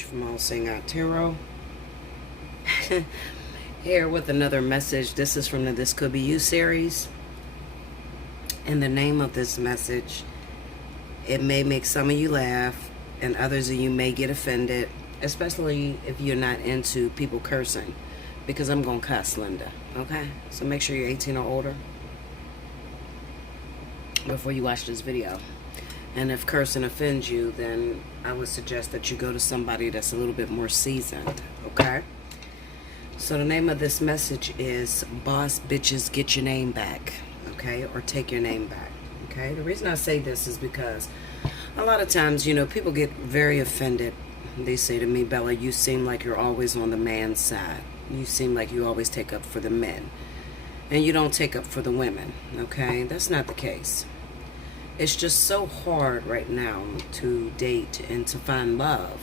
Astrology from Allseeingeyetarot. Here with another message. This is from the This Could Be You series. And the name of this message, it may make some of you laugh and others of you may get offended, especially if you're not into people cursing, because I'm going to cuss, Linda. Okay? So make sure you're 18 or older before you watch this video. And if cursing offends you, then I would suggest that you go to somebody that's a little bit more seasoned, okay? So the name of this message is Boss Bitches Get Your Name Back, okay? Or take your name back, okay? The reason I say this is because a lot of times, you know, people get very offended. They say to me, Bella, you seem like you're always on the man's side. You seem like you always take up for the men. And you don't take up for the women, okay? That's not the case. It's just so hard right now to date and to find love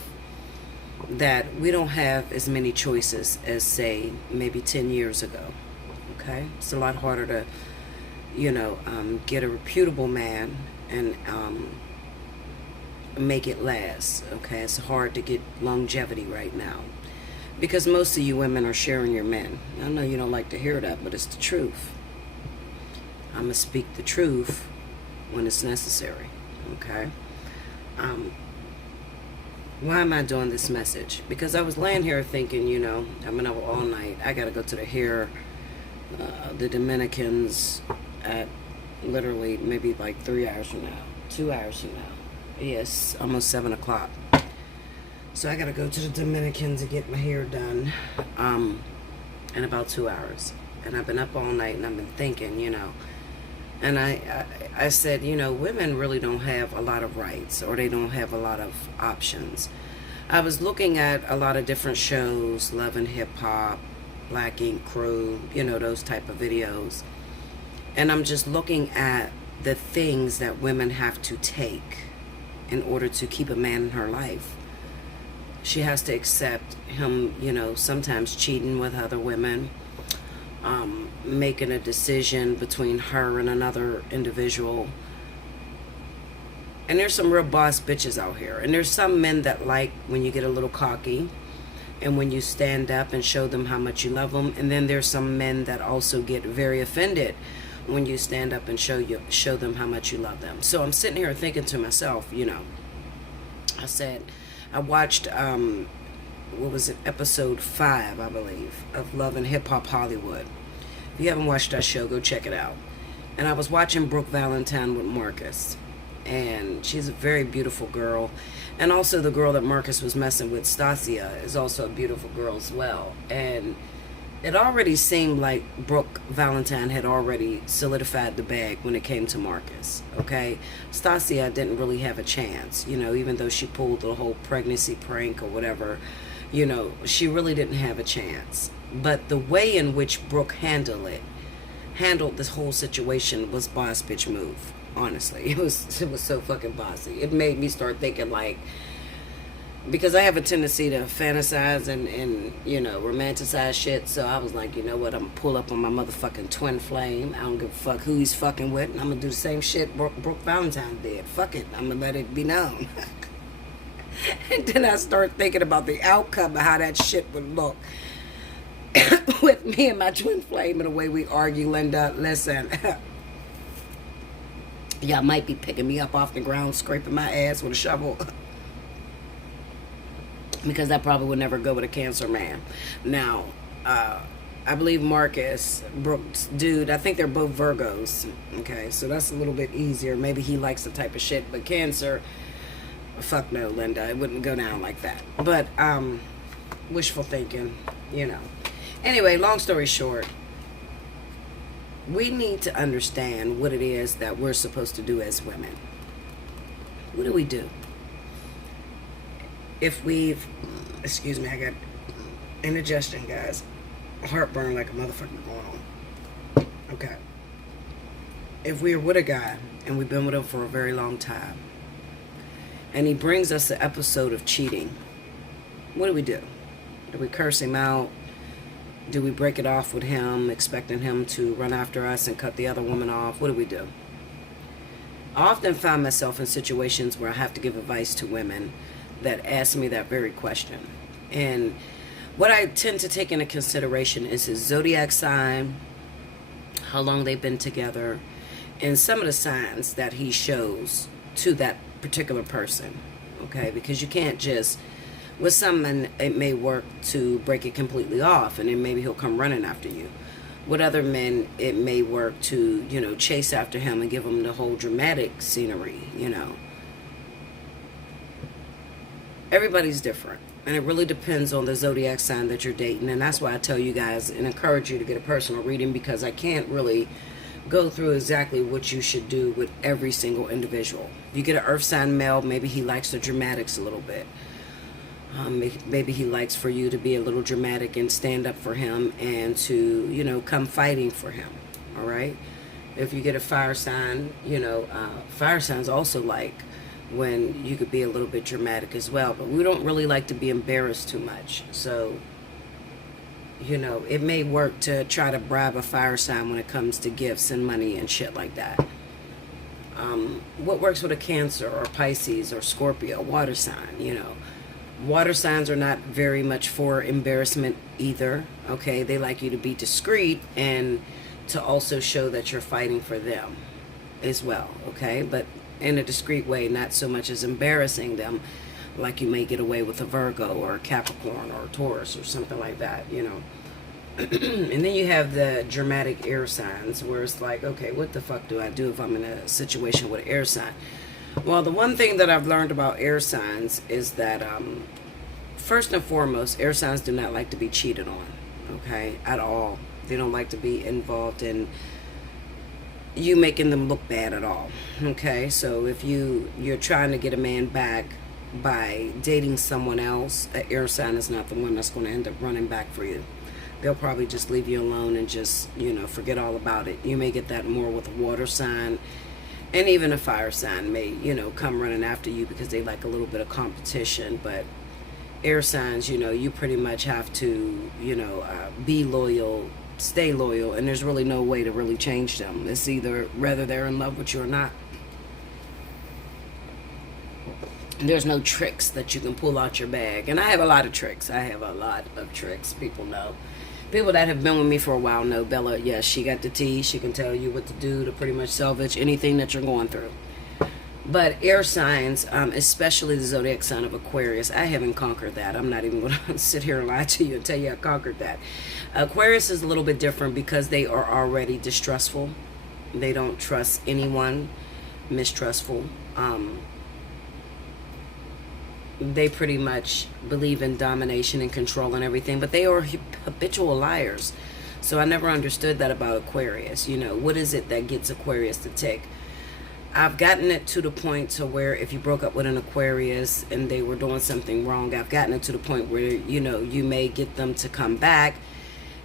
that we don't have as many choices as, say, maybe 10 years ago, okay? It's a lot harder to, you know, get a reputable man and make it last, okay? It's hard to get longevity right now because most of you women are sharing your men. I know you don't like to hear that, but it's the truth. I'm going to speak the truth when it's necessary, okay? Why am I doing this message? Because I was laying here thinking, you know, I've been up all night. I got to go to the Dominicans at literally maybe like 3 hours from now, 2 hours from now. Yes, almost 7 o'clock. So I got to go to the Dominicans and get my hair done in about 2 hours. And I've been up all night and I've been thinking, you know, and I said, you know, women really don't have a lot of rights, or they don't have a lot of options. I was looking at a lot of different shows, Love and Hip Hop, Black Ink Crew, you know, those type of videos. And I'm just looking at the things that women have to take in order to keep a man in her life. She has to accept him, you know, sometimes cheating with other women, making a decision between her and another individual. And there's some real boss bitches out here. And there's some men that like when you get a little cocky and when you stand up and show them how much you love them. And then there's some men that also get very offended when you stand up and show them how much you love them. So I'm sitting here thinking to myself, you know, I watched what was it, episode 5, I believe, of Love and Hip Hop Hollywood. If you haven't watched that show, go check it out. And I was watching Brooke Valentine with Marcus, and she's a very beautiful girl. And also the girl that Marcus was messing with, Stasia, is also a beautiful girl as well. And it already seemed like Brooke Valentine had already solidified the bag when it came to Marcus, okay? Stasia didn't really have a chance, you know, even though she pulled the whole pregnancy prank or whatever, you know, she really didn't have a chance. But the way in which Brooke handled this whole situation was boss bitch move, honestly. It was so fucking bossy. It made me start thinking, like, because I have a tendency to fantasize and you know, romanticize shit. So I was like, you know what, I'm gonna pull up on my motherfucking twin flame. I don't give a fuck who he's fucking with, and I'm gonna do the same shit Brooke Valentine did. Fuck it, I'm gonna let it be known. And then I start thinking about the outcome of how that shit would look with me and my twin flame and the way we argue. Linda, listen, y'all might be picking me up off the ground, scraping my ass with a shovel. Because that probably would never go with a Cancer man. Now, I believe Marcus, Brooke's dude, I think they're both Virgos. Okay, so that's a little bit easier. Maybe he likes the type of shit, but Cancer, fuck no, Linda. It wouldn't go down like that. But, wishful thinking, you know. Anyway, long story short, we need to understand what it is that we're supposed to do as women. What do we do? If we've, excuse me, I got indigestion, guys. Heartburn like a motherfucker going on. Okay. If we're with a guy and we've been with him for a very long time, and he brings us the episode of cheating, what do? Do we curse him out? Do we break it off with him, expecting him to run after us and cut the other woman off? What do? I often find myself in situations where I have to give advice to women that ask me that very question. And what I tend to take into consideration is his zodiac sign, how long they've been together, and some of the signs that he shows to that particular person. Okay, because you can't just, with someone it may work to break it completely off, and then maybe he'll come running after you. With other men, it may work to, chase after him and give him the whole dramatic scenery, Everybody's different. And it really depends on the zodiac sign that you're dating. And that's why I tell you guys and encourage you to get a personal reading, because I can't really go through exactly what you should do with every single individual. If you get an earth sign male, maybe he likes the dramatics a little bit. Maybe he likes for you to be a little dramatic and stand up for him and to, come fighting for him. All right. If you get a fire sign, fire signs also like when you could be a little bit dramatic as well. But we don't really like to be embarrassed too much. So, it may work to try to bribe a fire sign when it comes to gifts and money and shit like that. What works with a Cancer or Pisces or Scorpio, water sign, Water signs are not very much for embarrassment either, okay? They like you to be discreet and to also show that you're fighting for them as well, okay? But in a discreet way, not so much as embarrassing them like you may get away with a Virgo or a Capricorn or a Taurus or something like that, And then you have the dramatic air signs where it's like, okay, what the fuck do I do if I'm in a situation with an air sign? Well, the one thing that I've learned about air signs is that, first and foremost, air signs do not like to be cheated on, okay, at all. They don't like to be involved in you making them look bad at all, okay? So if you're trying to get a man back by dating someone else, an air sign is not the one that's going to end up running back for you. They'll probably just leave you alone and just, forget all about it. You may get that more with a water sign. And even a fire sign may, come running after you because they like a little bit of competition. But air signs, you pretty much have to, be loyal, stay loyal. And there's really no way to really change them. It's either whether they're in love with you or not. There's no tricks that you can pull out your bag. And I have a lot of tricks. People know. People that have been with me for a while know Bella, yes, she got the tea. She can tell you what to do to pretty much salvage anything that you're going through. But air signs, especially the zodiac sign of Aquarius, I haven't conquered that. I'm not even going to sit here and lie to you and tell you I conquered that. Aquarius is a little bit different because they are already distrustful. They don't trust anyone, mistrustful. They pretty much believe in domination and control and everything, but they are habitual liars. So I never understood that about Aquarius. What is it that gets Aquarius to tick? I've gotten it to the point to where if you broke up with an Aquarius and they were doing something wrong, I've gotten it to the point where, you may get them to come back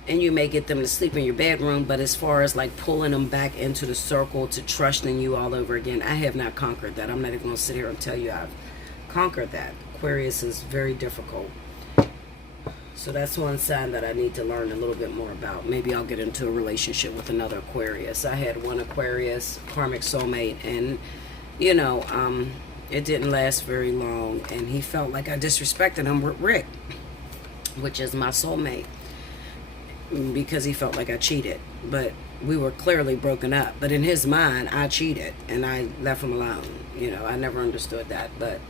and you may get them to sleep in your bedroom. But as far as like pulling them back into the circle to trusting you all over again, I have not conquered that. I'm not even going to sit here and tell you I've conquered that. Aquarius is very difficult. So that's one sign that I need to learn a little bit more about. Maybe I'll get into a relationship with another Aquarius. I had one Aquarius, karmic soulmate, and it didn't last very long, and he felt like I disrespected him with Rick, which is my soulmate, because he felt like I cheated. But we were clearly broken up. But in his mind, I cheated, and I left him alone. I never understood that, but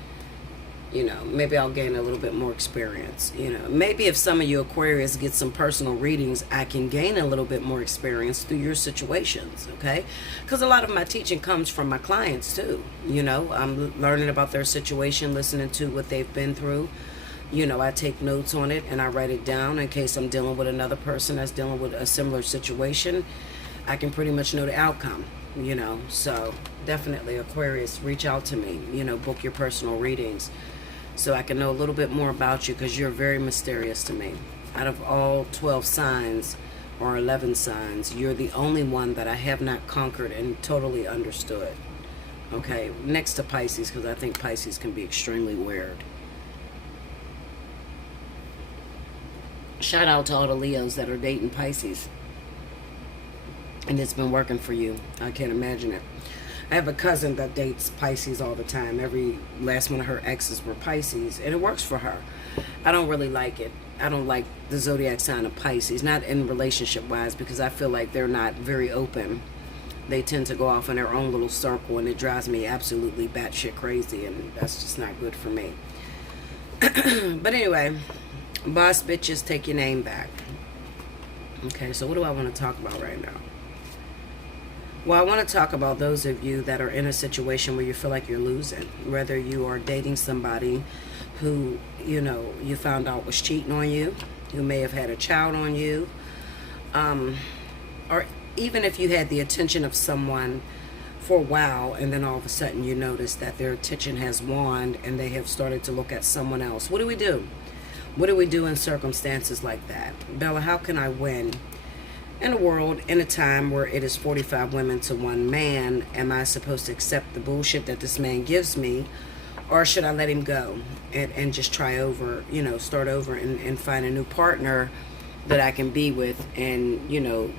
maybe I'll gain a little bit more experience. Maybe if some of you Aquarius get some personal readings, I can gain a little bit more experience through your situations, okay? Because a lot of my teaching comes from my clients too. I'm learning about their situation, listening to what they've been through. I take notes on it and I write it down in case I'm dealing with another person that's dealing with a similar situation. I can pretty much know the outcome. So definitely Aquarius, reach out to me, book your personal readings so I can know a little bit more about you, because you're very mysterious to me. Out of all 12 signs or 11 signs, you're the only one that I have not conquered and totally understood. Okay, next to Pisces, because I think Pisces can be extremely weird. Shout out to all the Leos that are dating Pisces. And it's been working for you. I can't imagine it. I have a cousin that dates Pisces all the time. Every last one of her exes were Pisces, and it works for her. I don't really like it. I don't like the zodiac sign of Pisces, not in relationship wise, because I feel like they're not very open. They tend to go off in their own little circle, and it drives me absolutely batshit crazy, and that's just not good for me. But anyway, boss bitches, take your name back. Okay, so what do I want to talk about right now? Well, I want to talk about those of you that are in a situation where you feel like you're losing. Whether you are dating somebody who, you found out was cheating on you, who may have had a child on you, or even if you had the attention of someone for a while and then all of a sudden you notice that their attention has waned and they have started to look at someone else. What do we do? What do we do in circumstances like that? Bella, how can I win? In a world, in a time where it is 45 women to one man, am I supposed to accept the bullshit that this man gives me? Or should I let him go and just try over, start over and find a new partner that I can be with and,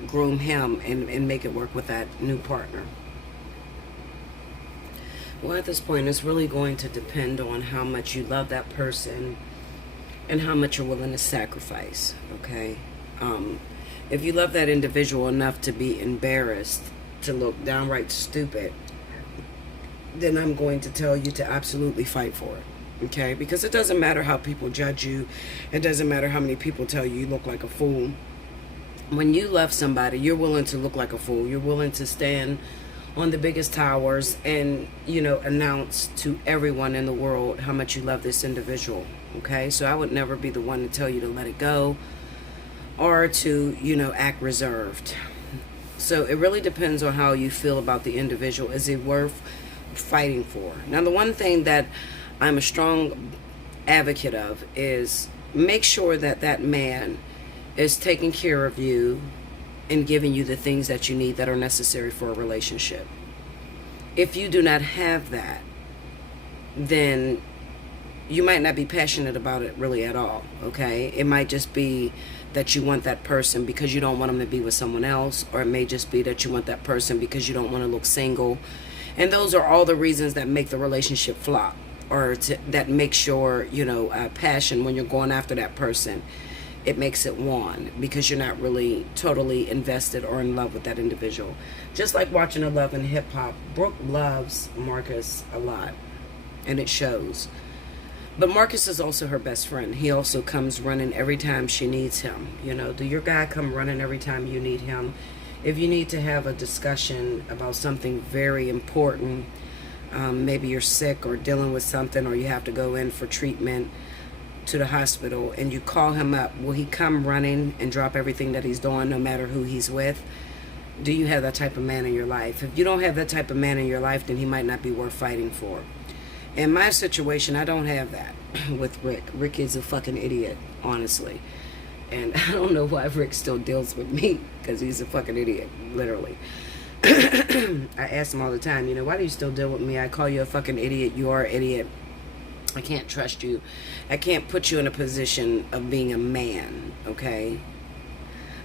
groom him and make it work with that new partner? Well, at this point, it's really going to depend on how much you love that person and how much you're willing to sacrifice, okay? If you love that individual enough to be embarrassed, to look downright stupid, then I'm going to tell you to absolutely fight for it, okay? Because it doesn't matter how people judge you. It doesn't matter how many people tell you you look like a fool. When you love somebody, you're willing to look like a fool. You're willing to stand on the biggest towers and, announce to everyone in the world how much you love this individual, okay? So I would never be the one to tell you to let it go or to, act reserved. So it really depends on how you feel about the individual. Is it worth fighting for? Now, the one thing that I'm a strong advocate of is make sure that that man is taking care of you and giving you the things that you need that are necessary for a relationship. If you do not have that, then you might not be passionate about it really at all, okay? It might just be that you want that person because you don't want them to be with someone else, or it may just be that you want that person because you don't want to look single. And those are all the reasons that make the relationship flop, or that makes your, passion when you're going after that person. It makes it wan because you're not really totally invested or in love with that individual. Just like watching a Love and Hip Hop, Brooke loves Marcus a lot, and it shows. But Marcus is also her best friend. He also comes running every time she needs him. Do your guy come running every time you need him? If you need to have a discussion about something very important, maybe you're sick or dealing with something, or you have to go in for treatment to the hospital, and you call him up, will he come running and drop everything that he's doing no matter who he's with? Do you have that type of man in your life? If you don't have that type of man in your life, then he might not be worth fighting for. In my situation, I don't have that with Rick. Rick is a fucking idiot, honestly. And I don't know why Rick still deals with me, because he's a fucking idiot, literally. I ask him all the time, why do you still deal with me? I call you a fucking idiot. You are an idiot. I can't trust you. I can't put you in a position of being a man, okay?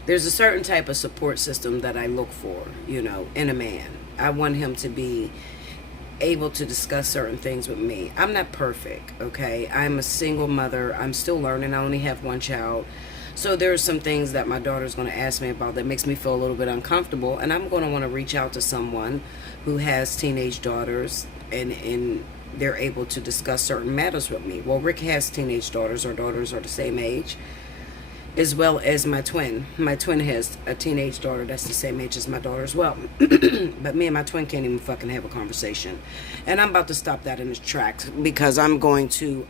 There's a certain type of support system that I look for, in a man. I want him to be able to discuss certain things with me. I'm not perfect, okay? I'm a single mother. I'm still learning. I only have one child. So there's some things that my daughter's going to ask me about that makes me feel a little bit uncomfortable, and I'm going to want to reach out to someone who has teenage daughters and they're able to discuss certain matters with me. Well, Rick has teenage daughters. Our daughters are the same age, as well as my twin. My twin has a teenage daughter that's the same age as my daughter as well. But me and my twin can't even fucking have a conversation. And I'm about to stop that in its tracks, because I'm going to,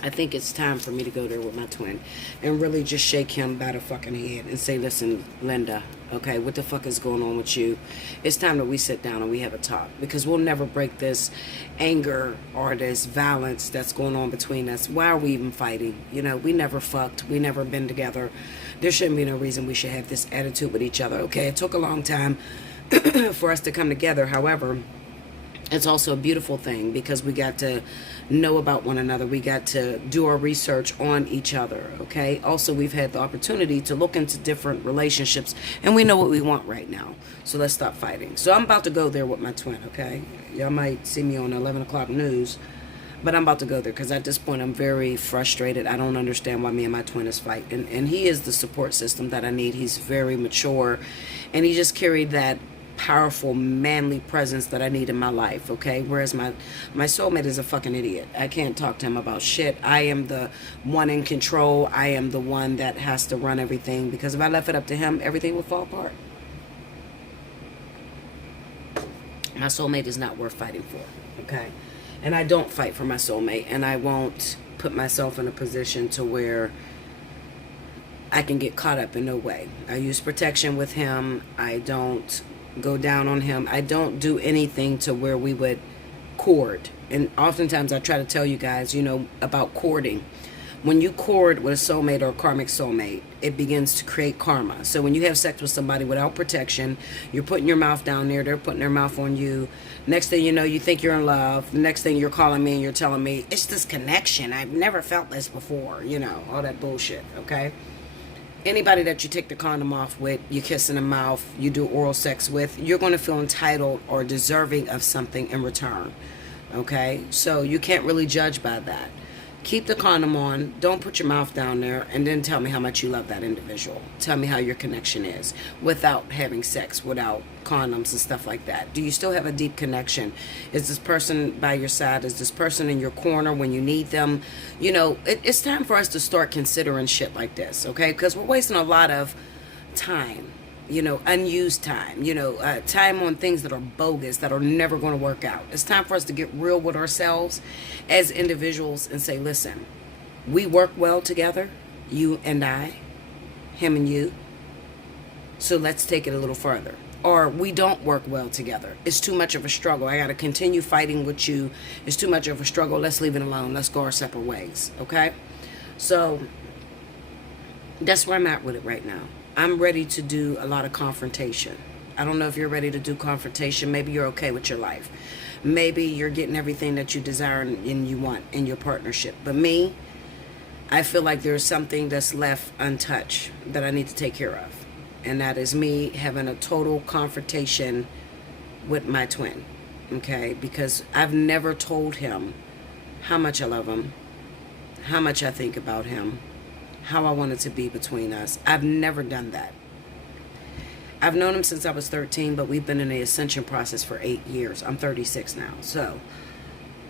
I think it's time for me to go there with my twin and really just shake him by the fucking head and say, listen, Linda, okay, what the fuck is going on with you? It's time that we sit down and we have a talk, because we'll never break this anger or this violence that's going on between us. Why are we even fighting? We never fucked. We never been together. There shouldn't be no reason we should have this attitude with each other, okay? It took a long time for us to come together. However, It's also a beautiful thing because we got to know about one another. We got to do our research on each other, okay? Also, we've had the opportunity to look into different relationships, and we know what we want right now. So let's stop fighting. So I'm about to go there with my twin, okay? Y'all might see me on 11 o'clock news, but I'm about to go there because at this point I'm very frustrated. I don't understand why me and my twin is fighting. And he is the support system that I need. He's very mature, and he just carried that powerful manly presence that I need in my life, okay? Whereas my soulmate is a fucking idiot. I can't talk to him about shit. I am the one in control. I am the one that has to run everything, because if I left it up to him, everything would fall apart. My soulmate is not worth fighting for, okay? And I don't fight for my soulmate, and I won't put myself in a position to where I can get caught up in no way. I use protection with him. I don't go down on him. I don't do anything to where we would court. And oftentimes I try to tell you guys, you know, about courting. When you court with a soulmate or a karmic soulmate, it begins to create karma. So when you have sex with somebody without protection, you're putting your mouth down there, they're putting their mouth on you. Next thing you know, you think you're in love. The next thing you're calling me and you're telling me, it's this connection. I've never felt this before. You know, all that bullshit, okay? Anybody that you take the condom off with, you kiss in the mouth, you do oral sex with, you're going to feel entitled or deserving of something in return. Okay? So you can't really judge by that. Keep the condom on. Don't put your mouth down there, and then tell me how much you love that individual. Tell me how your connection is without having sex, without condoms and stuff like that. Do you still have a deep connection? Is this person by your side? Is this person in your corner when you need them? You know, it's time for us to start considering shit like this, okay? Because we're wasting a lot of time. You know, unused time, you know, time on things that are bogus, that are never going to work out. It's time for us to get real with ourselves as individuals and say, listen, we work well together, you and I, him and you, so let's take it a little further. Or we don't work well together. It's too much of a struggle. I got to continue fighting with you. It's too much of a struggle. Let's leave it alone. Let's go our separate ways, okay? So that's where I'm at with it right now. I'm ready to do a lot of confrontation. I don't know if you're ready to do confrontation. Maybe you're okay with your life. Maybe you're getting everything that you desire and you want in your partnership. But me, I feel like there's something that's left untouched that I need to take care of. And that is me having a total confrontation with my twin. Okay? Because I've never told him how much I love him, how much I think about him, how I want it to be between us. I've never done that. I've known him since I was 13, but we've been in the ascension process for 8 years. I'm 36 now. So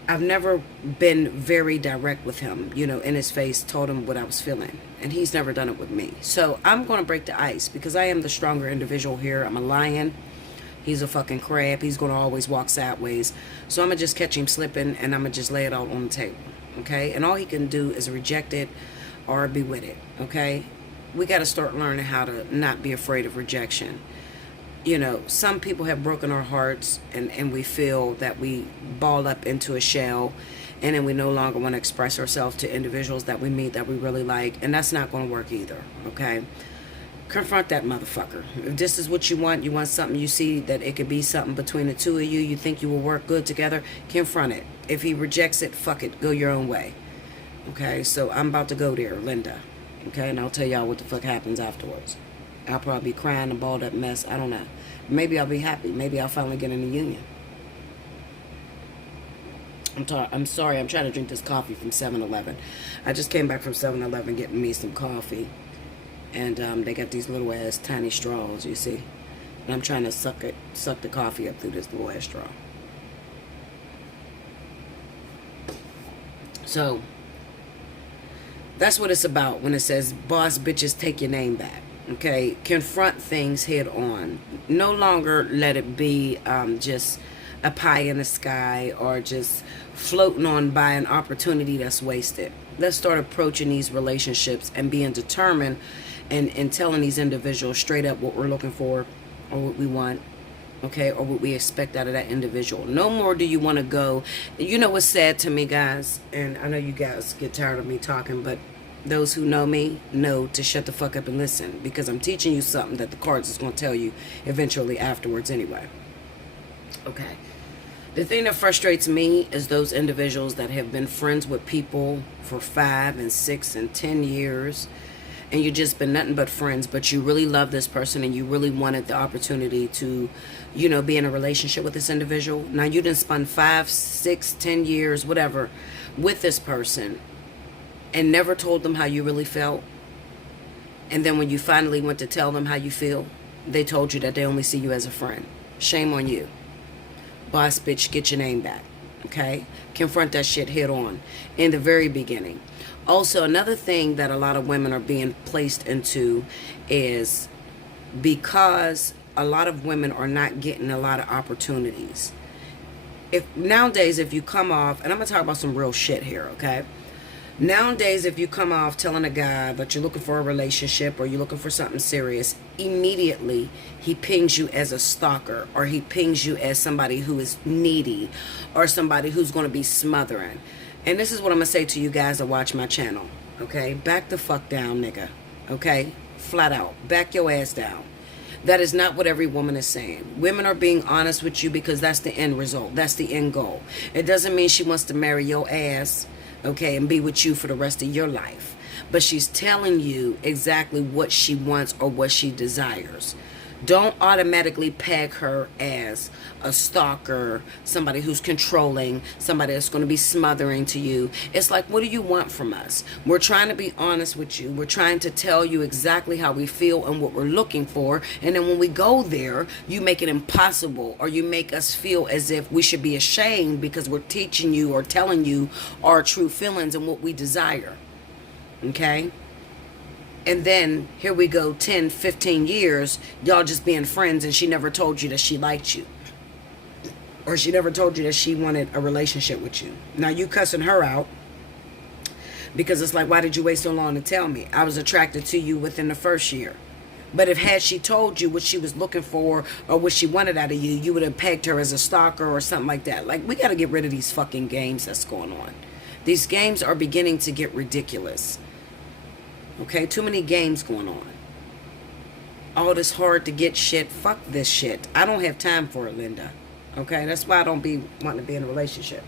I've never been very direct with him, you know, in his face, told him what I was feeling. And he's never done it with me. So I'm going to break the ice because I am the stronger individual here. I'm a lion. He's a fucking crab. He's going to always walk sideways. So I'm going to just catch him slipping, and I'm going to just lay it out on the table. Okay? And all he can do is reject it or be with it, okay? We got to start learning how to not be afraid of rejection. You know, some people have broken our hearts, and we feel that we ball up into a shell, and then we no longer want to express ourselves to individuals that we meet that we really like, and that's not going to work either, okay? Confront that motherfucker. If this is what you want something, you see that it could be something between the two of you, you think you will work good together, confront it. If he rejects it, fuck it, go your own way. Okay, so I'm about to go there, Linda. Okay, and I'll tell y'all what the fuck happens afterwards. I'll probably be crying and balled up mess. I don't know. Maybe I'll be happy. Maybe I'll finally get in a union. I'm sorry. I'm trying to drink this coffee from 7-Eleven. I just came back from 7-Eleven getting me some coffee. And they got these little ass tiny straws, you see. And I'm trying to suck the coffee up through this little ass straw. So that's what it's about when it says, boss bitches, take your name back. Okay? Confront things head on. No longer let it be just a pie in the sky or just floating on by an opportunity that's wasted. Let's start approaching these relationships and being determined and telling these individuals straight up what we're looking for or what we want. Okay, or what we expect out of that individual. No more do you want to go. You know what's sad to me, guys, and I know you guys get tired of me talking, but those who know me know to shut the fuck up and listen, because I'm teaching you something that the cards is going to tell you eventually afterwards anyway. Okay. The thing that frustrates me is those individuals that have been friends with people for 5 and 6 and 10 years, and you just been nothing but friends, but you really love this person and you really wanted the opportunity to, be in a relationship with this individual. Now you didn't spend 5, 6, 10 years, whatever, with this person and never told them how you really felt. And then when you finally went to tell them how you feel, they told you that they only see you as a friend. Shame on you. Boss bitch, get your name back. Okay? Confront that shit head on in the very beginning. Also, another thing that a lot of women are being placed into is because a lot of women are not getting a lot of opportunities. Nowadays, if you come off, and I'm going to talk about some real shit here, okay? Nowadays, if you come off telling a guy that you're looking for a relationship or you're looking for something serious, immediately he pings you as a stalker, or he pings you as somebody who is needy, or somebody who's going to be smothering. And this is what I'm going to say to you guys that watch my channel, okay? Back the fuck down, nigga, okay? Flat out. Back your ass down. That is not what every woman is saying. Women are being honest with you because that's the end result. That's the end goal. It doesn't mean she wants to marry your ass, okay, and be with you for the rest of your life. But she's telling you exactly what she wants or what she desires. Don't automatically peg her as a stalker, somebody who's controlling, somebody that's going to be smothering to you. It's like, what do you want from us? We're trying to be honest with you. We're trying to tell you exactly how we feel and what we're looking for. And then when we go there, you make it impossible, or you make us feel as if we should be ashamed because we're teaching you or telling you our true feelings and what we desire. Okay? And then here we go, 10, 15 years, y'all just being friends, and she never told you that she liked you. Or she never told you that she wanted a relationship with you. Now you cussing her out because it's like, why did you wait so long to tell me? I was attracted to you within the first year. But if had she told you what she was looking for or what she wanted out of you, you would have pegged her as a stalker or something like that. Like, we got to get rid of these fucking games that's going on. These games are beginning to get ridiculous. Okay, too many games going on. All this hard to get shit. Fuck this shit. I don't have time for it, Linda. Okay, that's why I don't be wanting to be in a relationship.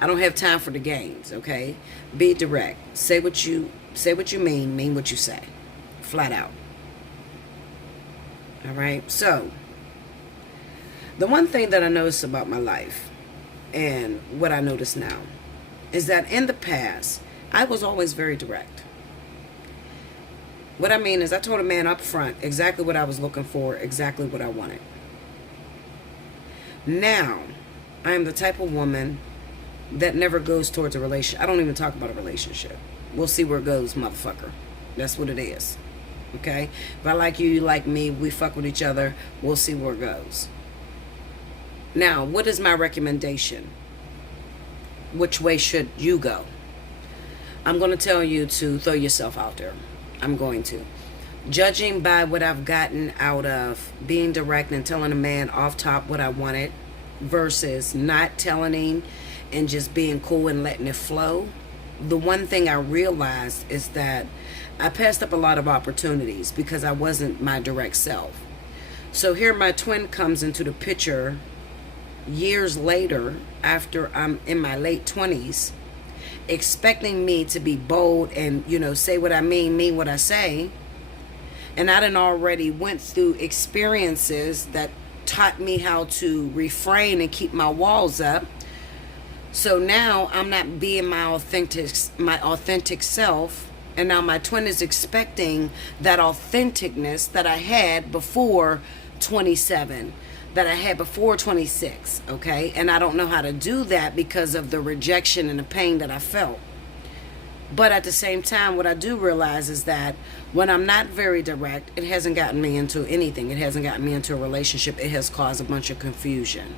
I don't have time for the games. Okay, be direct. Say what you mean what you say. Flat out. All right. So, the one thing that I notice about my life, and what I notice now, is that in the past I was always very direct. What I mean is, I told a man up front exactly what I was looking for, exactly what I wanted. Now, I am the type of woman that never goes towards a relationship. I don't even talk about a relationship. We'll see where it goes, motherfucker. That's what it is. Okay? If I like you, you like me, we fuck with each other, we'll see where it goes. Now, what is my recommendation? Which way should you go? I'm going to tell you to throw yourself out there. I'm going to. Judging by what I've gotten out of being direct and telling a man off top what I wanted versus not telling him and just being cool and letting it flow, the one thing I realized is that I passed up a lot of opportunities because I wasn't my direct self. So here my twin comes into the picture years later, after I'm in my late 20s, expecting me to be bold and, say what I mean what I say. And I done already went through experiences that taught me how to refrain and keep my walls up. So now I'm not being my authentic self. And now my twin is expecting that authenticness that I had before 27, that I had before 26, okay? And I don't know how to do that because of the rejection and the pain that I felt. But at the same time, what I do realize is that when I'm not very direct, it hasn't gotten me into anything. It hasn't gotten me into a relationship. It has caused a bunch of confusion,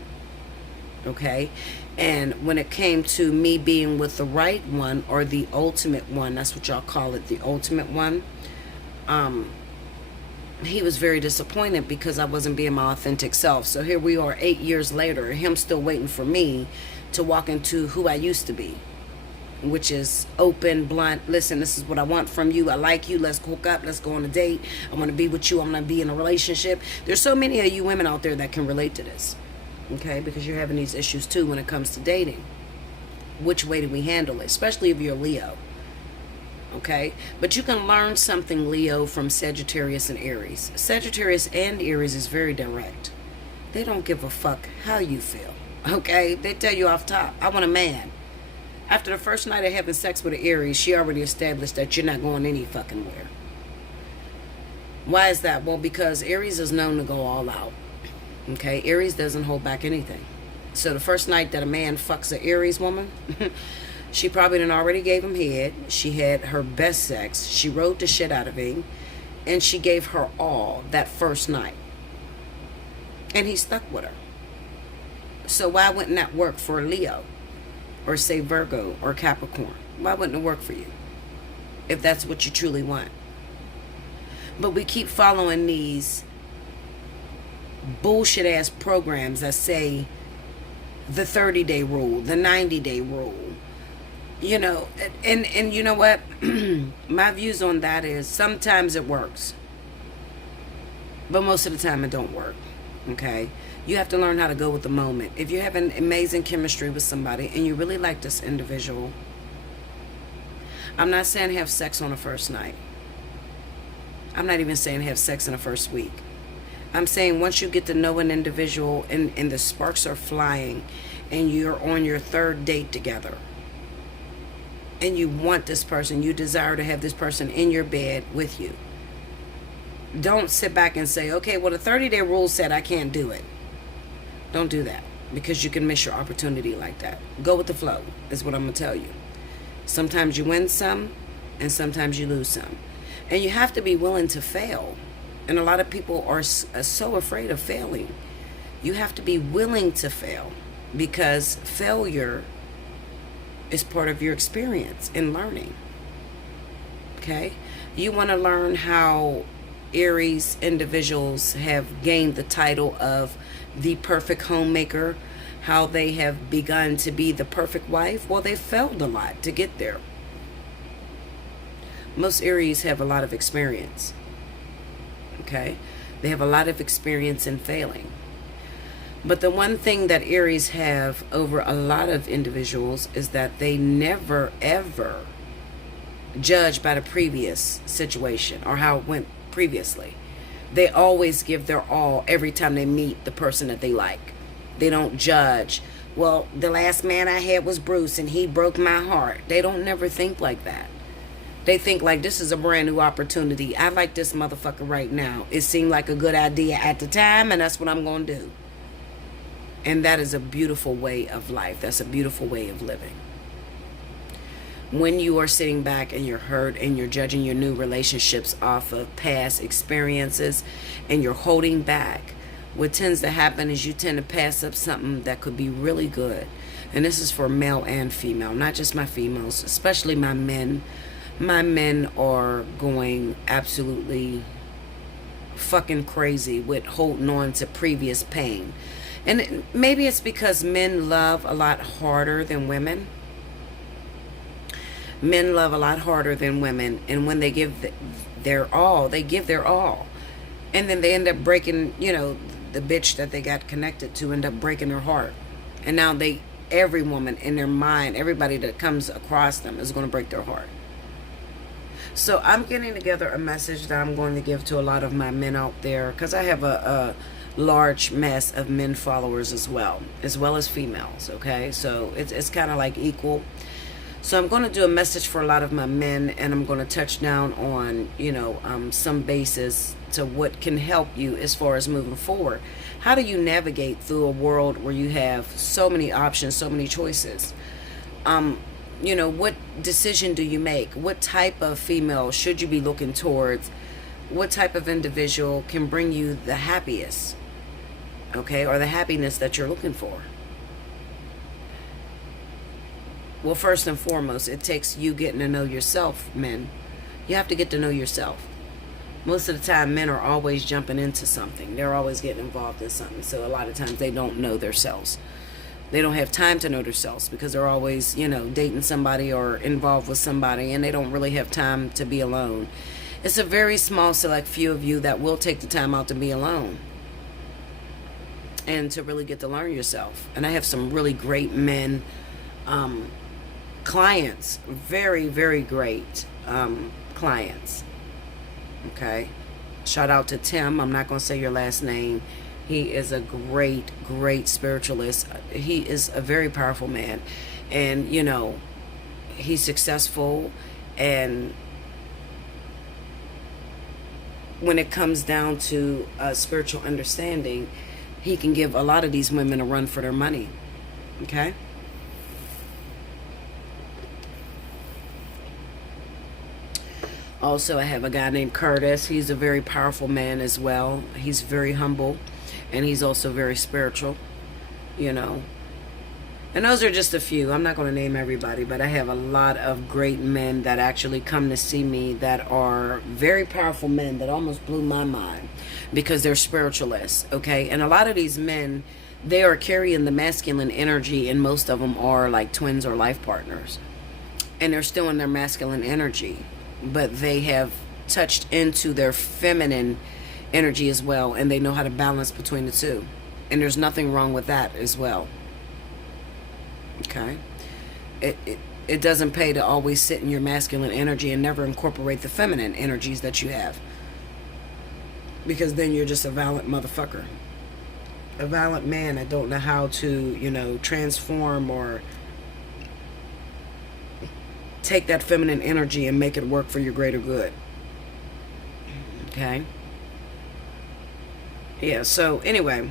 okay? And when it came to me being with the right one, or the ultimate one, that's what y'all call it, the ultimate one, he was very disappointed because I wasn't being my authentic self. So here we are 8 years later, him still waiting for me to walk into who I used to be, which is open, blunt. Listen, this is what I want from you. I like you. Let's hook up. Let's go on a date. I want to be with you. I'm going to be in a relationship. There's so many of you women out there that can relate to this. Okay, because you're having these issues too when it comes to dating. Which way do we handle it? Especially if you're Leo. Okay, but you can learn something, Leo, from Sagittarius and Aries. Sagittarius and Aries is very direct. They don't give a fuck how you feel. Okay, they tell you off top, I want a man. After the first night of having sex with an Aries, she already established that you're not going any fucking where. Why is that? Well, because Aries is known to go all out. Okay, Aries doesn't hold back anything. So the first night that a man fucks an Aries woman, she probably done already gave him head. She had her best sex. She rode the shit out of him. And she gave her all that first night. And he stuck with her. So why wouldn't that work for Leo? Or say Virgo or Capricorn? Why wouldn't it work for you? If that's what you truly want. But we keep following these bullshit ass programs that say the 30-day rule, the 90-day rule. You know, and you know what? My views on that is sometimes it works. But most of the time it don't work. Okay? You have to learn how to go with the moment. If you have an amazing chemistry with somebody and you really like this individual, I'm not saying have sex on the first night. I'm not even saying have sex in the first week. I'm saying once you get to know an individual and the sparks are flying and you're on your third date together and you want this person, you desire to have this person in your bed with you. Don't sit back and say, okay, well, the 30-day rule said I can't do it. Don't do that because you can miss your opportunity like that. Go with the flow is what I'm going to tell you. Sometimes you win some and sometimes you lose some. And you have to be willing to fail. And a lot of people are so afraid of failing. You have to be willing to fail because failure is part of your experience in learning. Okay? You want to learn how Aries individuals have gained the title of the perfect homemaker, how they have begun to be the perfect wife. Well, they failed a lot to get there. Most Aries have a lot of experience. Okay? They have a lot of experience in failing. But the one thing that Aries have over a lot of individuals is that they never, ever judge by the previous situation or how it went previously. They always give their all every time they meet the person that they like. They don't judge. Well, the last man I had was Bruce and he broke my heart. They don't never think like that. They think like this is a brand new opportunity. I like this motherfucker right now. It seemed like a good idea at the time and that's what I'm going to do. And that is a beautiful way of life. That's a beautiful way of living. When you are sitting back and you're hurt and you're judging your new relationships off of past experiences and you're holding back, what tends to happen is you tend to pass up something that could be really good. And this is for male and female, not just my females, especially my men. My men are going absolutely fucking crazy with holding on to previous pain. And maybe it's because men love a lot harder than women. Men love a lot harder than women. And when they give their all, they give their all. And then they end up breaking, you know, the bitch that they got connected to end up breaking their heart. And now every woman in their mind, everybody that comes across them is going to break their heart. So I'm getting together a message that I'm going to give to a lot of my men out there because I have a large mass of men followers as well as females, okay? So it's kind of like equal. So I'm going to do a message for a lot of my men and I'm going to touch down on, you know, some basis to what can help you as far as moving forward. How do you navigate through a world where you have so many options, so many choices? You know, what decision do you make? What type of female should you be looking towards? What type of individual can bring you the happiest? Okay, or the happiness that you're looking for? Well, first and foremost, it takes you getting to know yourself, men. You have to get to know yourself. Most of the time, men are always jumping into something. They're always getting involved in something. So a lot of times they don't know themselves. They don't have time to know themselves because they're always, you know, dating somebody or involved with somebody and they don't really have time to be alone. It's a very small select few of you that will take the time out to be alone. and to really get to learn yourself. And I have some really great men clients, very, very great clients. Okay. Shout out to Tim. I'm not going to say your last name. He is a great, great spiritualist. He is a very powerful man. And, you know, he's successful. And when it comes down to spiritual understanding, he can give a lot of these women a run for their money. Okay? Also, I have a guy named Curtis. He's a very powerful man as well. He's very humble, and he's also very spiritual, you know. And those are just a few. I'm not going to name everybody, but I have a lot of great men that actually come to see me that are very powerful men that almost blew my mind because they're spiritualists, okay? And a lot of these men, they are carrying the masculine energy, and most of them are like twins or life partners. And they're still in their masculine energy, but they have touched into their feminine energy as well, and they know how to balance between the two. And there's nothing wrong with that as well. Okay? It doesn't pay to always sit in your masculine energy and never incorporate the feminine energies that you have. Because then you're just a violent motherfucker. A violent man that don't know how to, you know, transform or take that feminine energy and make it work for your greater good. Okay? Yeah, so anyway,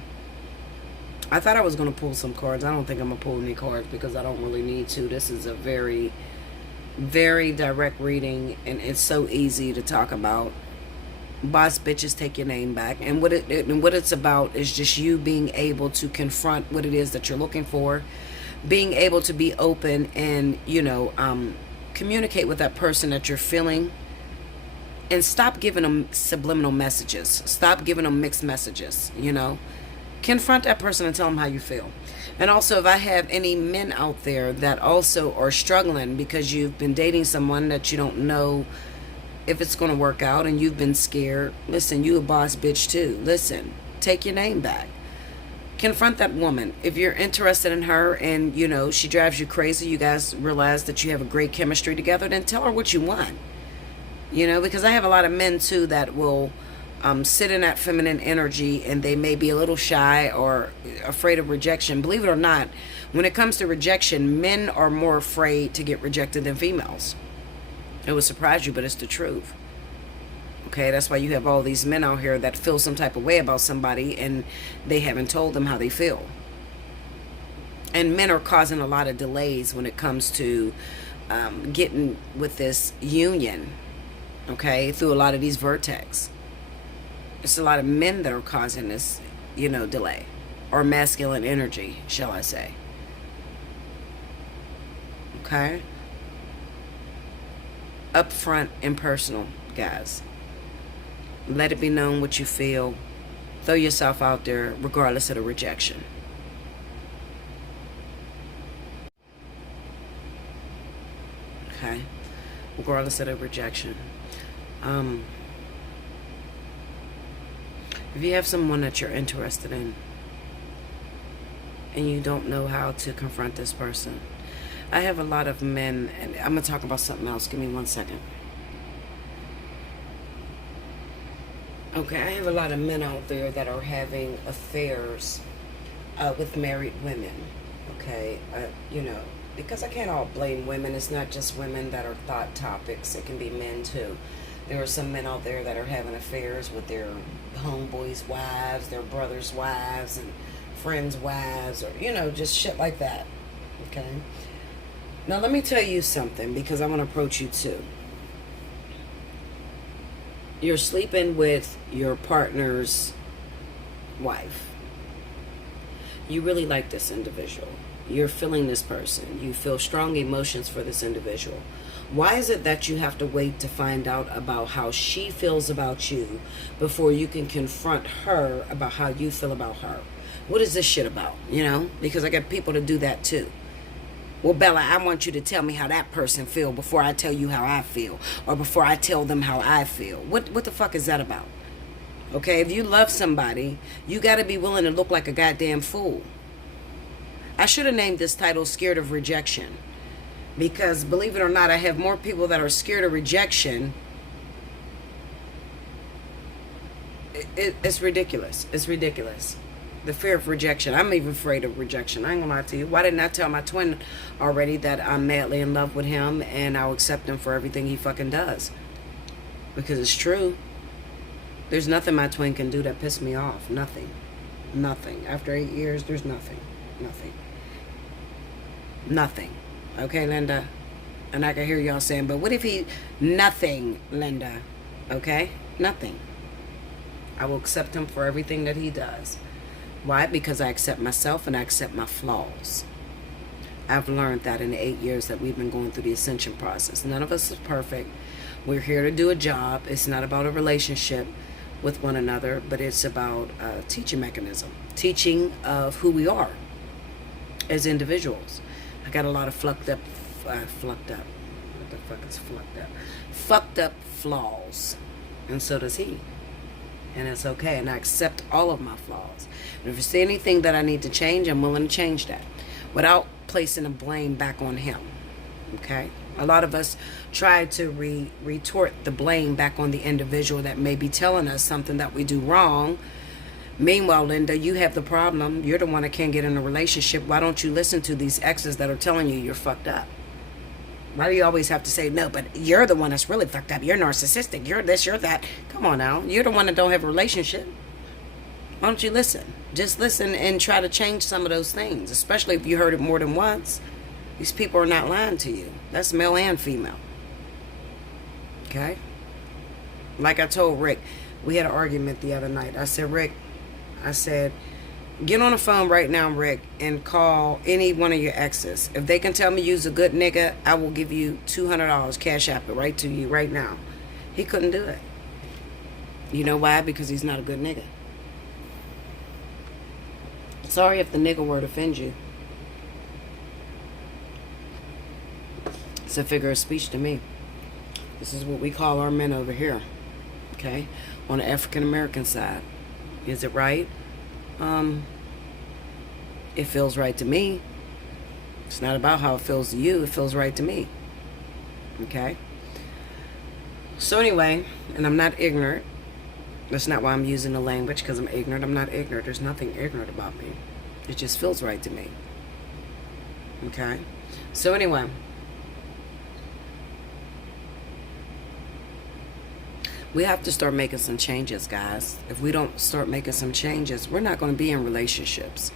I thought I was going to pull some cards. I don't think I'm going to pull any cards because I don't really need to. This is a very, very direct reading, and it's so easy to talk about. Boss bitches, take your name back. And what it's about is just you being able to confront what it is that you're looking for, being able to be open and, you know, communicate with that person that you're feeling, and stop giving them subliminal messages. Stop giving them mixed messages, you know. Confront that person and tell them how you feel. And also, if I have any men out there that also are struggling because you've been dating someone that you don't know if it's going to work out and you've been scared, listen, you a boss bitch too. Listen, take your name back. Confront that woman. If you're interested in her and, you know, she drives you crazy, you guys realize that you have a great chemistry together, then tell her what you want. You know, because I have a lot of men too that will sit in that feminine energy, and they may be a little shy or afraid of rejection. Believe it or not, when it comes to rejection, men are more afraid to get rejected than females. It would surprise you, but it's the truth. Okay, that's why you have all these men out here that feel some type of way about somebody and they haven't told them how they feel. And men are causing a lot of delays when it comes to getting with this union, okay, through a lot of these vertex. It's a lot of men that are causing this, you know, delay, or masculine energy, shall I say. Okay? Upfront and personal, guys. Let it be known what you feel. Throw yourself out there regardless of the rejection. Okay? Regardless of the rejection. If you have someone that you're interested in and you don't know how to confront this person, I have a lot of men, and I'm going to talk about something else. Give me 1 second. Okay, I have a lot of men out there that are having affairs with married women. Okay, you know, because I can't all blame women. It's not just women that are thought topics. It can be men too. There are some men out there that are having affairs with their homeboys' wives, their brothers' wives, and friends' wives, or, you know, just shit like that. Okay? Now, let me tell you something, because I want to approach you too. You're sleeping with your partner's wife. You really like this individual. You're feeling this person. You feel strong emotions for this individual. Why is it that you have to wait to find out about how she feels about you before you can confront her about how you feel about her? What is this shit about? You know? Because I got people to do that too. Well, Bella, I want you to tell me how that person feel before I tell you how I feel, or before I tell them how I feel. What the fuck is that about? Okay, if you love somebody, you got to be willing to look like a goddamn fool. I should have named this title Scared of Rejection. Because believe it or not, I have more people that are scared of rejection. It's ridiculous. It's ridiculous. The fear of rejection. I'm even afraid of rejection. I ain't gonna lie to you. Why didn't I tell my twin already that I'm madly in love with him and I'll accept him for everything he fucking does? Because it's true. There's nothing my twin can do that piss me off. Nothing. Nothing. After 8 years, there's nothing. Nothing. Nothing. Okay, Linda? And I can hear y'all saying, but what if he... Nothing, Linda. Okay? Nothing. I will accept him for everything that he does. Why? Because I accept myself and I accept my flaws. I've learned that in the 8 years that we've been going through the ascension process. None of us is perfect. We're here to do a job. It's not about a relationship with one another, but it's about a teaching mechanism. Teaching of who we are as individuals. I got a lot of fucked up. What the fuck is fucked up? Fucked up flaws. And so does he. And it's okay. And I accept all of my flaws. And if there's anything that I need to change, I'm willing to change that. Without placing the blame back on him. Okay? A lot of us try to retort the blame back on the individual that may be telling us something that we do wrong. Meanwhile, Linda, you have the problem. You're the one that can't get in a relationship. Why don't you listen to these exes that are telling you you're fucked up? Why do you always have to say, no, but you're the one that's really fucked up. You're narcissistic. You're this, you're that. Come on now. You're the one that don't have a relationship. Why don't you listen? Just listen and try to change some of those things, especially if you heard it more than once. These people are not lying to you. That's male and female. Okay? Like I told Rick, we had an argument the other night. I said, Rick, get on the phone right now, Rick, and call any one of your exes. If they can tell me you's a good nigga, I will give you $200, cash app it right to you right now. He couldn't do it. You know why? Because he's not a good nigga. Sorry if the nigga word offends you. It's a figure of speech to me. This is what we call our men over here. Okay? On the African American side. Is it right? It feels right to me. It's not about how it feels to you. It feels right to me. Okay? So anyway, and I'm not ignorant. That's not why I'm using the language, because I'm ignorant. I'm not ignorant. There's nothing ignorant about me. It just feels right to me. Okay? So anyway. We have to start making some changes, guys. If we don't start making some changes, we're not going to be in relationships.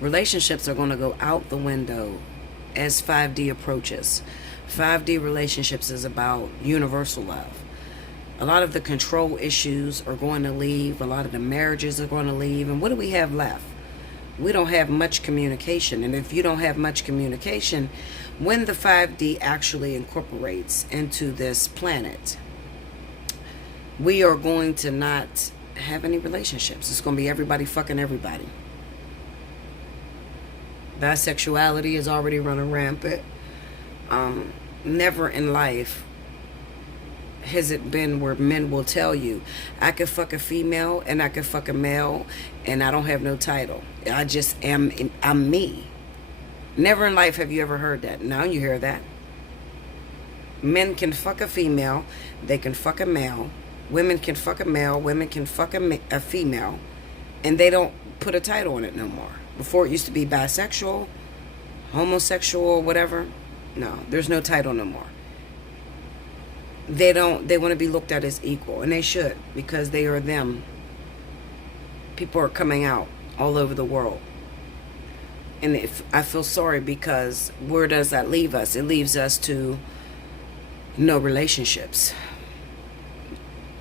Relationships are going to go out the window as 5D approaches. 5D relationships is about universal love. A lot of the control issues are going to leave. A lot of the marriages are going to leave. And what do we have left? We don't have much communication. And if you don't have much communication, when the 5D actually incorporates into this planet, we are going to not have any relationships. It's going to be everybody fucking everybody. Bisexuality is already running rampant. Never in life has it been where men will tell you, I could fuck a female and I could fuck a male and I don't have no title. I just am, I'm me. Never in life have you ever heard that. Now you hear that. Men can fuck a female. They can fuck a male. Women can fuck a male, women can fuck a female, and they don't put a title on it no more. Before it used to be bisexual, homosexual, whatever. No, there's no title no more. They want to be looked at as equal, and they should, because they are them. People are coming out all over the world. And if I feel sorry, because where does that leave us? It leaves us to no relationships.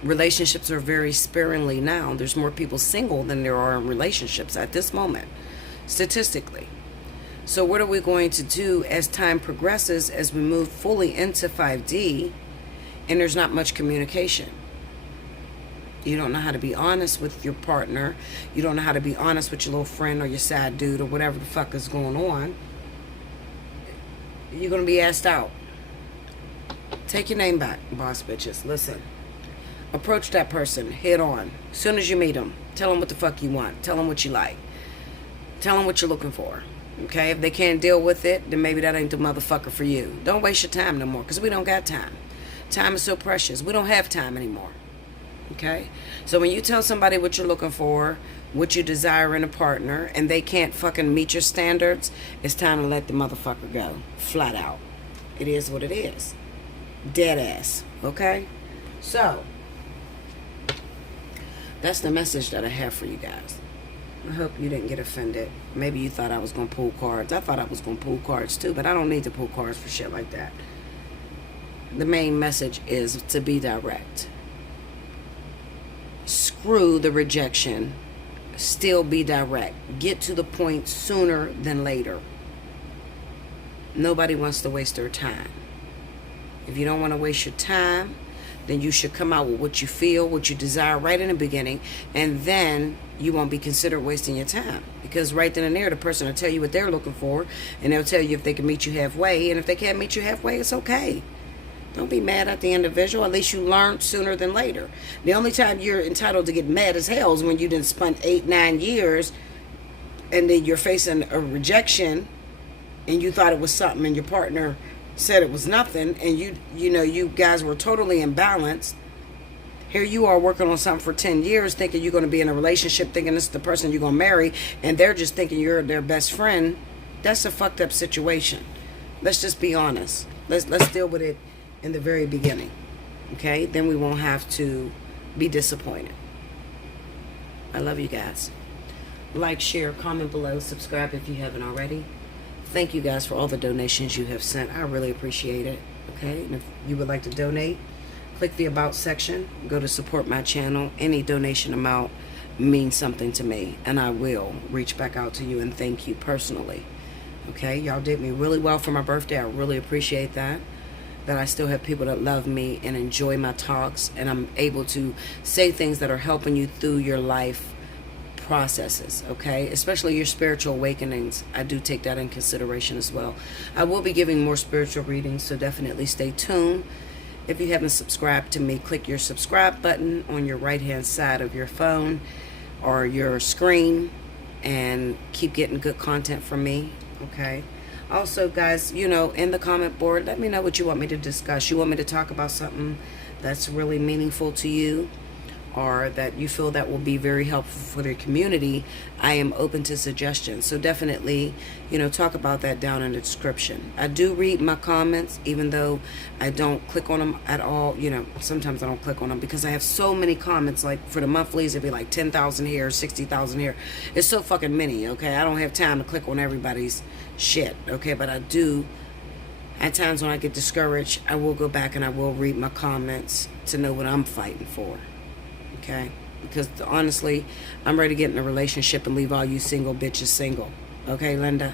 Relationships are very sparingly now. There's more people single than there are in relationships at this moment, statistically. So what are we going to do as time progresses, as we move fully into 5D, and there's not much communication? You don't know how to be honest with your partner. You don't know how to be honest with your little friend or your side dude or whatever the fuck is going on. You're going to be asked out. Take your name back, boss bitches. Listen. Approach that person head on. As soon as you meet them, tell them what the fuck you want. Tell them what you like. Tell them what you're looking for. Okay? If they can't deal with it, then maybe that ain't the motherfucker for you. Don't waste your time no more, because we don't got time. Time is so precious. We don't have time anymore. Okay? So when you tell somebody what you're looking for, what you desire in a partner, and they can't fucking meet your standards, it's time to let the motherfucker go. Flat out. It is what it is. Dead ass. Okay? So, that's the message that I have for you guys. I hope you didn't get offended. Maybe you thought I was going to pull cards. I thought I was going to pull cards too, but I don't need to pull cards for shit like that. The main message is to be direct. Screw the rejection. Still be direct. Get to the point sooner than later. Nobody wants to waste their time. If you don't want to waste your time, then you should come out with what you feel, what you desire right in the beginning, and then you won't be considered wasting your time. Because right then and there, the person will tell you what they're looking for, and they'll tell you if they can meet you halfway, and if they can't meet you halfway, it's okay. Don't be mad at the individual. At least you learned sooner than later. The only time you're entitled to get mad as hell is when you done spent 8-9 years, and then you're facing a rejection, and you thought it was something, and your partner said it was nothing, and you guys were totally imbalanced. Here you are working on something for 10 years, thinking you're going to be in a relationship, thinking this is the person you're going to marry, and they're just thinking you're their best friend. That's a fucked up situation. Let's just be honest. Let's deal with it in the very beginning. Okay? Then we won't have to be disappointed. I love you guys. Like, share, comment below, subscribe if you haven't already. Thank you guys for all the donations you have sent. I really appreciate it. Okay? And if you would like to donate, click the About section. Go to support my channel. Any donation amount means something to me, and I will reach back out to you and thank you personally. Okay? Y'all did me really well for my birthday. I really appreciate that. That I still have people that love me and enjoy my talks, and I'm able to say things that are helping you through your life processes, okay? Especially your spiritual awakenings. I do take that in consideration as well. I will be giving more spiritual readings, so definitely stay tuned. If you haven't subscribed to me, click your subscribe button on your right hand side of your phone or your screen, and keep getting good content from me, okay? Also, guys, in the comment board, let me know what you want me to discuss. You want me to talk about something that's really meaningful to you, or that you feel that will be very helpful for the community, I am open to suggestions. So definitely, talk about that down in the description. I do read my comments, even though I don't click on them at all. Sometimes I don't click on them because I have so many comments. Like for the monthlies, it'd be like 10,000 here, 60,000 here. It's so fucking many, okay? I don't have time to click on everybody's shit, okay? But I do. At times when I get discouraged, I will go back and I will read my comments to know what I'm fighting for. Okay, because honestly, I'm ready to get in a relationship and leave all you single bitches single. Okay, Linda?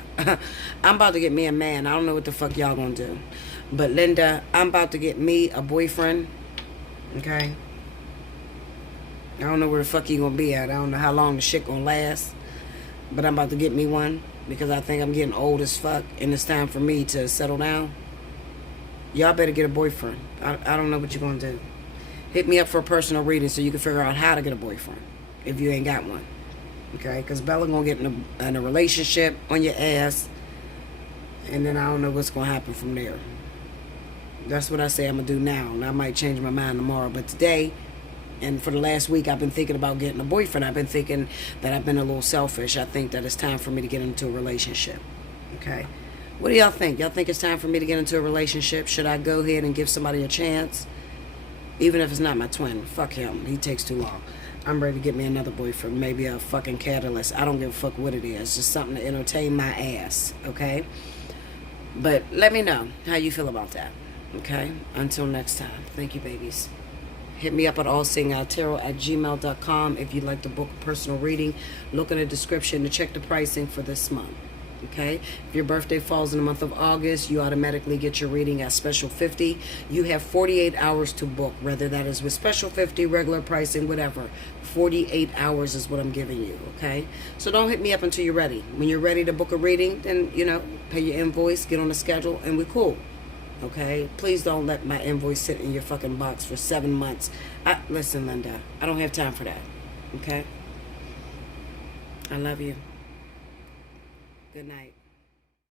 I'm about to get me a man. I don't know what the fuck y'all gonna do. But Linda, I'm about to get me a boyfriend. Okay? I don't know where the fuck he gonna be at. I don't know how long the shit gonna last. But I'm about to get me one because I think I'm getting old as fuck and it's time for me to settle down. Y'all better get a boyfriend. I don't know what you're gonna do. Hit me up for a personal reading so you can figure out how to get a boyfriend if you ain't got one. Okay? Because Bella gonna get in a relationship on your ass, and then I don't know what's gonna happen from there. That's what I say I'm gonna do now, and I might change my mind tomorrow. But today, and for the last week, I've been thinking about getting a boyfriend. I've been thinking that I've been a little selfish. I think that it's time for me to get into a relationship. Okay? What do y'all think? Y'all think it's time for me to get into a relationship? Should I go ahead and give somebody a chance? Even if it's not my twin, fuck him. He takes too long. I'm ready to get me another boyfriend. Maybe a fucking catalyst. I don't give a fuck what it is. Just something to entertain my ass, okay? But let me know how you feel about that, okay? Until next time. Thank you, babies. Hit me up at allseeingeyetarot@gmail.com if you'd like to book a personal reading. Look in the description to check the pricing for this month. Okay, if your birthday falls in the month of August, you automatically get your reading at special 50. You have 48 hours to book, whether that is with special 50, regular pricing, whatever. 48 hours is what I'm giving you, okay? So don't hit me up until you're ready. When you're ready to book a reading, then, pay your invoice, get on the schedule, and we're cool. Okay? Please don't let my invoice sit in your fucking box for 7 months. Listen, Linda, I don't have time for that. Okay? I love you. Good night.